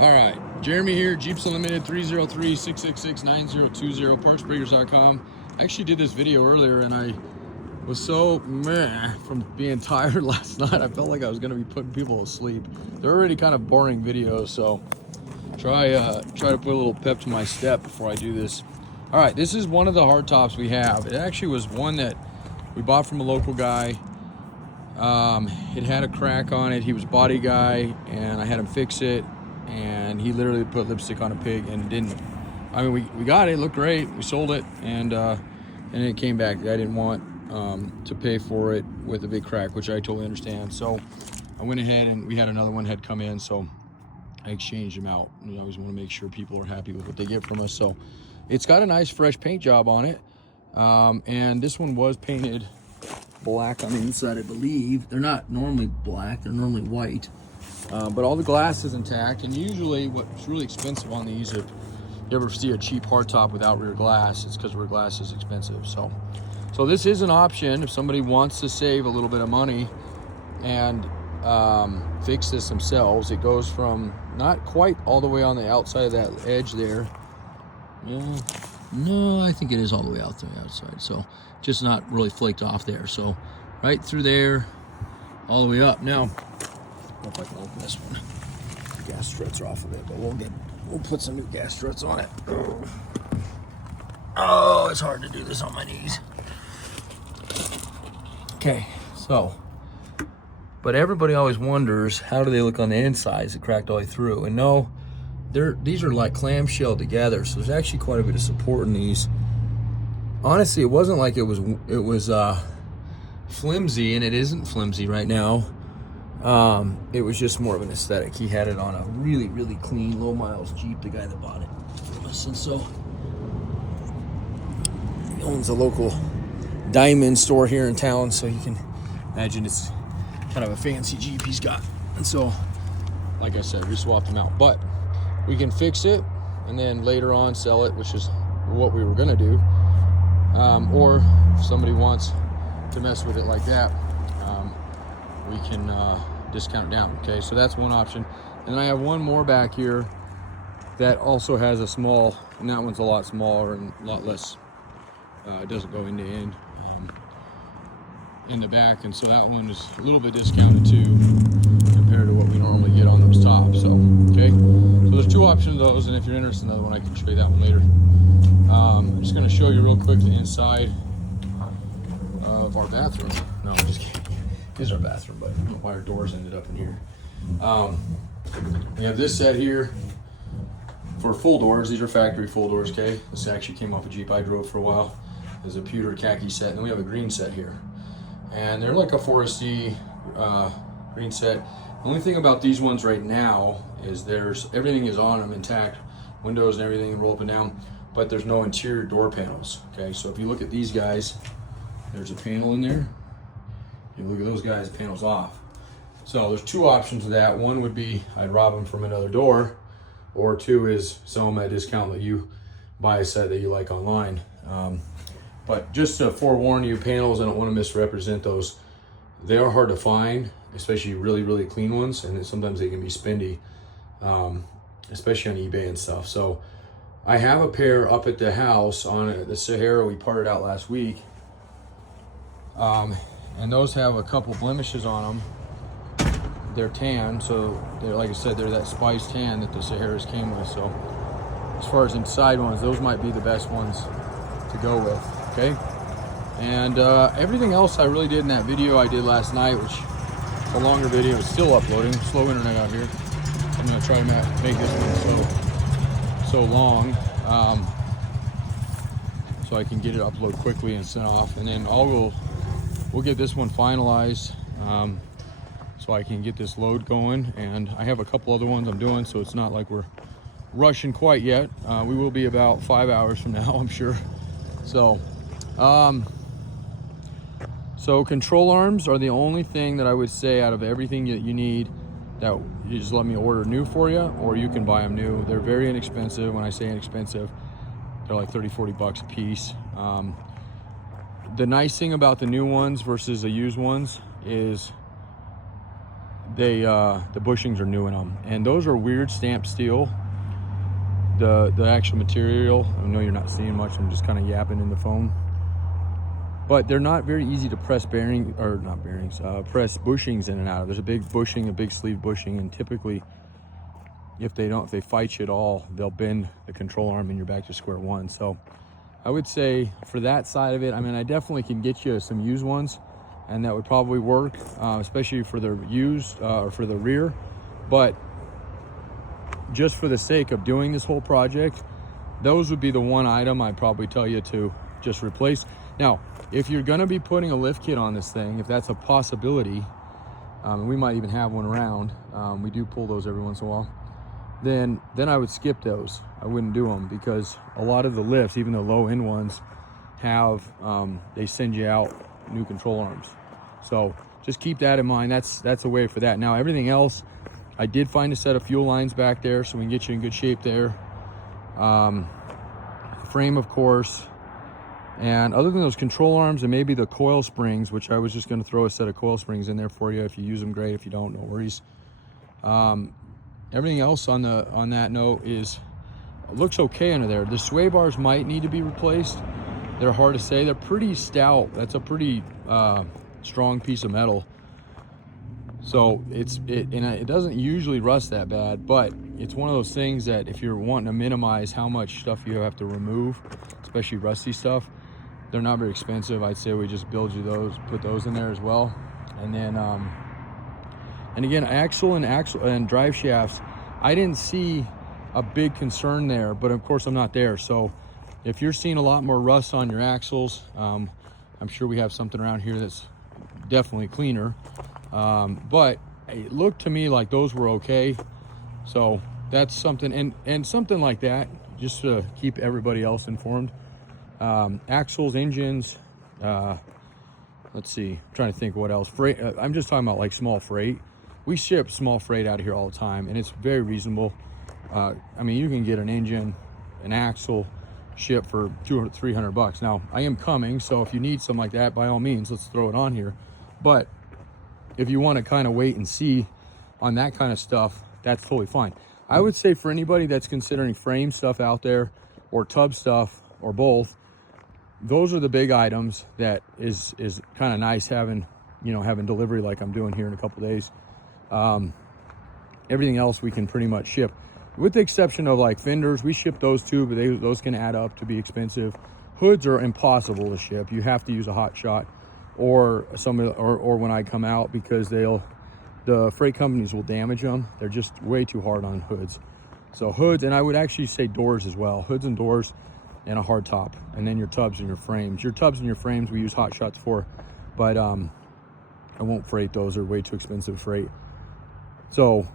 All right, Jeremy here, Jeeps Unlimited, 303-666-9020, partsbreakers.com. I actually did this video earlier and I was so meh from being tired last night. I felt like I was gonna be putting people to sleep. They're already kind of boring videos, so try to put a little pep to my step before I do this. All right, this is one of the hardtops we have. It actually was one that we bought from a local guy. It had a crack on it. He was a body guy and I had him fix it. And he literally put lipstick on a pig and didn't. I mean, we got it, it looked great. We sold it, and it came back. I didn't want to pay for it with a big crack, which I totally understand. So I went ahead and we had another one had come in, so I exchanged them out. We always want to make sure people are happy with what they get from us. So it's got a nice fresh paint job on it, and this one was painted black on the inside, I believe. They're not normally black; they're normally white. But all the glass is intact, and usually what's really expensive on these, if you ever see a cheap hardtop without rear glass, it's because rear glass is expensive. So this is an option if somebody wants to save a little bit of money and fix this themselves. It goes from not quite all the way on the outside of that edge there. Yeah, no, I think it is all the way out to the outside. So just not really flaked off there. So right through there, all the way up. Now, I don't know if I can open this one. The gas struts are off of it, but we'll put some new gas struts on it. Oh, it's hard to do this on my knees. Okay, so, but everybody always wonders, how do they look on the inside? Is it cracked all the way through? And no, these are like clamshell together, so there's actually quite a bit of support in these. Honestly, it wasn't like it was flimsy, and it isn't flimsy right now. It was just more of an aesthetic. He had it on a really, really clean, low miles Jeep, the guy that bought it from us. And so he owns a local diamond store here in town, so you can imagine it's kind of a fancy Jeep he's got. And so, like I said, we swapped them out, but we can fix it and then later on sell it, which is what we were gonna do. Or if somebody wants to mess with it like that, we can discount it down. Okay, so that's one option. And then I have one more back here that also has a small, and that one's a lot smaller and a lot less, it doesn't go end to end in the back, and so that one is a little bit discounted too compared to what we normally get on those tops. So okay, so there's two options of those, and if you're interested in another one, I can show you that one later. I'm just going to show you real quick the inside of our bathroom. No, I'm just kidding. This is our bathroom, but I don't know why our doors ended up in here. We have this set here for full doors. These are factory full doors, okay? This actually came off a Jeep I drove for a while. There's a pewter khaki set, and then we have a green set here. And they're like a foresty green set. The only thing about these ones right now is everything is on them intact, windows and everything roll up and down, but there's no interior door panels, okay? So if you look at these guys, there's a panel in there. You look at those guys, the panel's off. So there's two options of that. One would be I'd rob them from another door, or two is sell them at a discount, that you buy a set that you like online. But just to forewarn you, panels, I don't want to misrepresent those. They are hard to find, especially really, really clean ones, and then sometimes they can be spendy, especially on eBay and stuff. So I have a pair up at the house on the Sahara we parted out last week. And those have a couple blemishes on them. They're tan, so they're, like I said, they're that spice tan that the Saharas came with. So as far as inside ones, those might be the best ones to go with, okay? And everything else I really did in that video I did last night, which is a longer video, is still uploading. Slow internet out here. I'm gonna try to make this one so long, so I can get it uploaded quickly and sent off. And then we'll get this one finalized, so I can get this load going. And I have a couple other ones I'm doing, so it's not like we're rushing quite yet. We will be about 5 hours from now, I'm sure. So control arms are the only thing that I would say out of everything that you need that you just let me order new for you, or you can buy them new. They're very inexpensive. When I say inexpensive, they're like 30-40 bucks a piece. The nice thing about the new ones versus the used ones is the bushings are new in them, and those are weird stamped steel. The actual material, I know you're not seeing much, I'm just kind of yapping in the phone, but they're not very easy to press press bushings in and out of. There's a big bushing, a big sleeve bushing, and typically if they fight you at all, they'll bend the control arm and you're back to square one. So I would say for that side of it, I mean, I definitely can get you some used ones, and that would probably work, especially for the used or for the rear. But just for the sake of doing this whole project, those would be the one item I'd probably tell you to just replace. Now, if you're gonna be putting a lift kit on this thing, if that's a possibility, we might even have one around, we do pull those every once in a while, then I would skip those. I wouldn't do them, because a lot of the lifts, even the low end ones, have they send you out new control arms. So just keep that in mind. That's a way for that. Now, everything else, I did find a set of fuel lines back there, so we can get you in good shape there. Frame, of course, and other than those control arms and maybe the coil springs, which I was just going to throw a set of coil springs in there for you. If you use them, great. If you don't, no worries. Everything else on that note looks okay under there. The sway bars might need to be replaced. They're hard to say. They're pretty stout. That's a pretty strong piece of metal. So it doesn't usually rust that bad, but it's one of those things that if you're wanting to minimize how much stuff you have to remove, especially rusty stuff, they're not very expensive. I'd say we just build you those, put those in there as well. And then and again, axle and drive shafts, I didn't see a big concern there, but of course I'm not there. So if you're seeing a lot more rust on your axles, I'm sure we have something around here that's definitely cleaner. But it looked to me like those were okay. So that's something, and something like that, just to keep everybody else informed. Axles, engines, let's see, I'm trying to think what else. Freight, I'm just talking about like small freight. We ship small freight out of here all the time, and it's very reasonable. I mean, you can get an engine, an axle shipped for $200-300. Now, I am coming, so if you need something like that, by all means, let's throw it on here. But if you want to kind of wait and see on that kind of stuff, that's totally fine. I would say for anybody that's considering frame stuff out there, or tub stuff, or both, those are the big items that is kind of nice having delivery like I'm doing here in a couple days. Everything else we can pretty much ship, with the exception of like fenders. We ship those too, but those can add up to be expensive. Hoods are impossible to ship. You have to use a hot shot or when I come out, because the freight companies will damage them. They're just way too hard on hoods. So hoods, and I would actually say doors as well. Hoods and doors, and a hard top, and then your tubs and your frames. Your tubs and your frames we use hot shots for, but I won't freight those. They're way too expensive to freight. So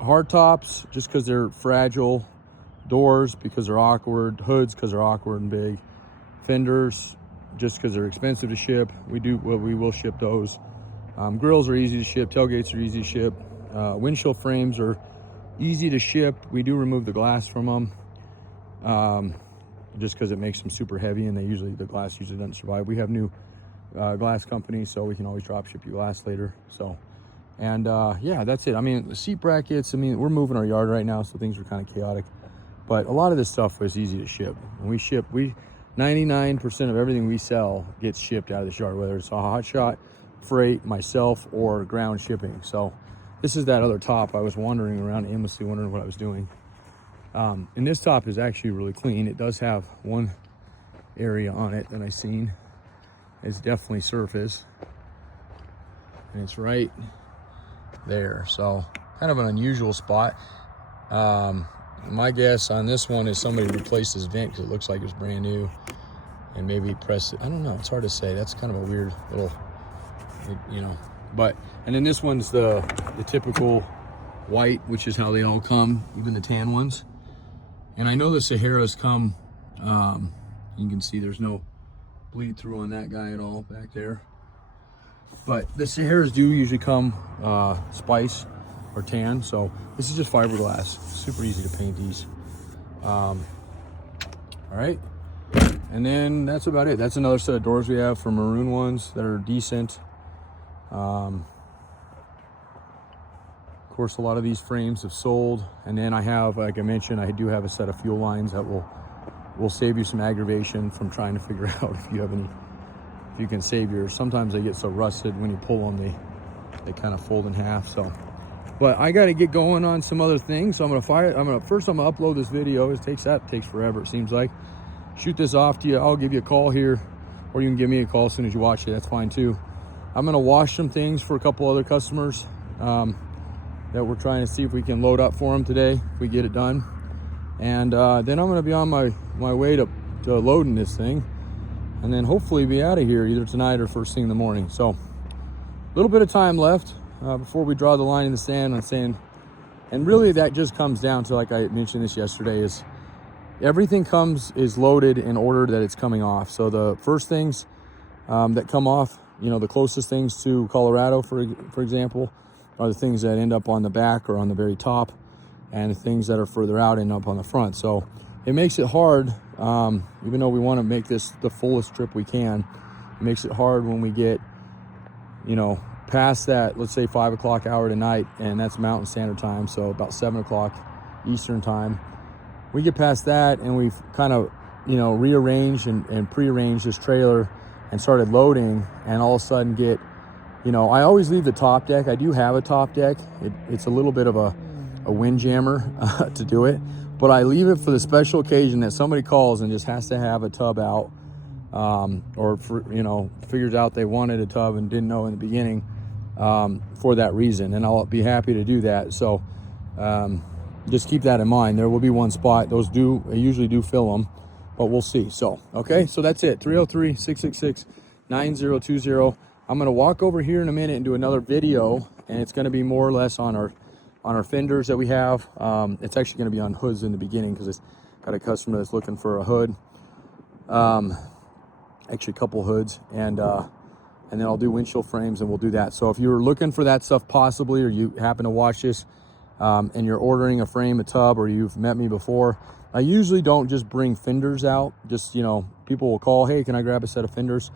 hard tops, just because they're fragile. Doors, because they're awkward. Hoods, because they're awkward and big. Fenders, just because they're expensive to ship. We will ship those. Grills are easy to ship. Tailgates are easy to ship. Windshield frames are easy to ship. We do remove the glass from them, just because it makes them super heavy, and the glass usually doesn't survive. We have new glass companies, so we can always drop ship you glass later. So, and yeah, that's it. I mean, the seat brackets, I mean, we're moving our yard right now, so things are kind of chaotic, but a lot of this stuff was easy to ship. And 99% of everything we sell gets shipped out of this yard, whether it's a hot shot, freight, myself, or ground shipping. So this is that other top. I was wandering around aimlessly, wondering what I was doing. And this top is actually really clean. It does have one area on it that I seen. It's definitely surface, and it's right there. So kind of an unusual spot. My guess on this one is somebody replaced this vent, because it looks like it's brand new, and maybe pressed it. I don't know, it's hard to say. That's kind of a weird little, but, and then this one's the typical white, which is how they all come, even the tan ones. And I know the Saharas come, you can see there's no bleed through on that guy at all back there. But the Saharas do usually come spice or tan. So this is just fiberglass. Super easy to paint these. All right. And then that's about it. That's another set of doors we have for maroon ones that are decent. course, a lot of these frames have sold. And then I have, like I mentioned, I do have a set of fuel lines that will save you some aggravation from trying to figure out if you can save yours. Sometimes they get so rusted when you pull them, they kind of fold in half. So, but I got to get going on some other things. So I'm gonna first upload this video. It takes forever, it seems like. Shoot this off to you. I'll give you a call here, or you can give me a call as soon as you watch it. That's fine too. I'm gonna wash some things for a couple other customers that we're trying to see if we can load up for them today, if we get it done. And then I'm gonna be on my way to loading this thing, and then hopefully be out of here either tonight or first thing in the morning. So a little bit of time left before we draw the line in the sand on saying, and really that just comes down to, like I mentioned this yesterday, is everything is loaded in order that it's coming off. So the first things that come off, you know, the closest things to Colorado, for example, are the things that end up on the back or on the very top, and the things that are further out end up on the front. So it makes it hard, even though we want to make this the fullest trip we can. It makes it hard when we get, you know, past that, let's say 5 o'clock hour tonight, and that's Mountain Standard Time, so about 7 o'clock Eastern Time. We get past that and we've kind of, you know, rearranged and prearranged this trailer and started loading, and all of a sudden get, you know, I always leave the top deck. I do have a top deck. It's a little bit of a windjammer to do it, but I leave it for the special occasion that somebody calls and just has to have a tub out, or you know, figures out they wanted a tub and didn't know in the beginning, for that reason, and I'll be happy to do that. So just keep that in mind. There will be one spot. I usually do fill them, but we'll see. So, okay, so that's it. 303-666-9020. I'm going to walk over here in a minute and do another video, and it's going to be more or less on our fenders that we have. It's actually going to be on hoods in the beginning because it's got a customer that's looking for a hood. Actually a couple hoods, and then I'll do windshield frames, and we'll do that. So if you're looking for that stuff possibly, or you happen to watch this, and you're ordering a frame, a tub, or you've met me before, I usually don't just bring fenders out. Just, you know, people will call, hey, can I grab a set of fenders?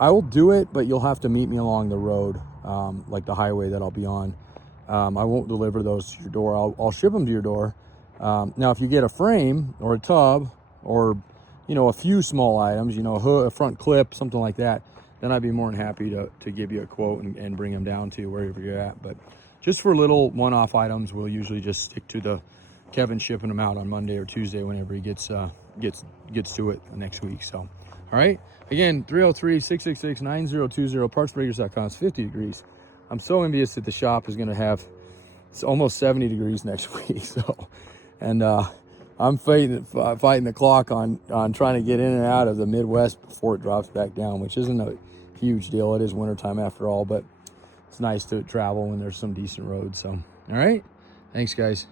I will do it, but you'll have to meet me along the road, like the highway that I'll be on. I won't deliver those to your door. I'll ship them to your door. Now, if you get a frame or a tub, or, you know, a few small items, you know, a front clip, something like that, then I'd be more than happy to give you a quote and bring them down to wherever you're at. But just for little one-off items, we'll usually just stick to Kevin shipping them out on Monday or Tuesday whenever he gets to it next week. So, all right. Again, 303-666-9020, partsbreakers.com. It's 50 degrees. I'm so envious that the shop is going to have, it's almost 70 degrees next week. So, and I'm fighting the clock on trying to get in and out of the Midwest before it drops back down, which isn't a huge deal. It is wintertime after all, but it's nice to travel when there's some decent roads. So, all right. Thanks, guys.